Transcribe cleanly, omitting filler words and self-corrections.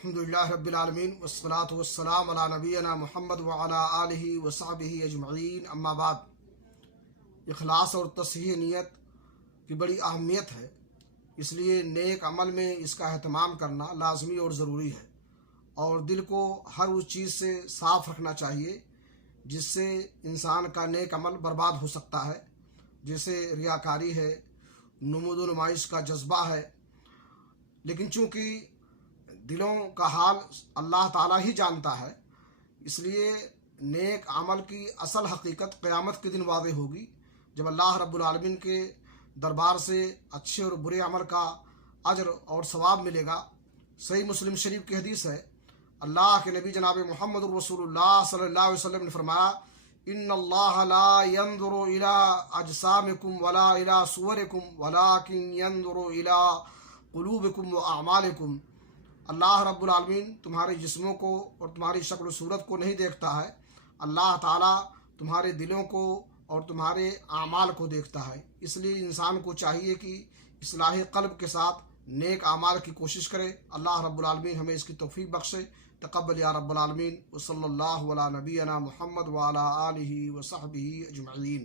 अल्हम्दुलिल्लाहि रब्बिल आलमीन वस्सलातु वस्सलाम अला नबीना मुहम्मद व अला आलिहि व सहबिहि अजमईन। अम्मा बाद, इखलास और तस्हीह नियत की बड़ी अहमियत है, इसलिए नेक अमल में इसका अहतमाम करना लाजमी और ज़रूरी है। और दिल को हर उस चीज़ से साफ़ रखना चाहिए जिससे इंसान का नेक अमल बर्बाद हो सकता है, जैसे रियाकारी है, नुमूद नुमाइश का जज्बा है। लेकिन चूँकि दिलों का हाल अल्लाह ताला ही जानता है, इसलिए नेक अमल की असल हकीकत क़यामत के दिन वाज़ेह होगी, जब अल्लाह रब्बुल आलमीन के दरबार से अच्छे और बुरे अमल का अजर और सवाब मिलेगा। सही मुस्लिम शरीफ की हदीस है, अल्लाह के नबी जनाब मोहम्मद रसूलुल्लाह सल्लल्लाहु अलैहि वसल्लम ने फरमाया, इन्नल्लाह ला यंजुरु इला अजसामिकुम वला इला सुवरिकुम वलाकिन यंजुरु इला कुलूबिकुम व अमालिकुम। अल्लाह रब्बुल आलमीन तुम्हारे जिस्मों को और तुम्हारी शक्ल सूरत को नहीं देखता है, अल्लाह ताला तुम्हारे दिलों को और तुम्हारे आमाल को देखता है। इसलिए इंसान को चाहिए कि इस्लाह क़ल्ब के साथ नेक आमाल की कोशिश करे। अल्लाह रब्बुल आलमीन हमें इसकी तौफीक बख्शे। तक़ब्बल या रब्बुल आलमीन। व सल्लल्लाहु अला नबीना मुहम्मद व अला आलिहि व सहबिहि अजमईन।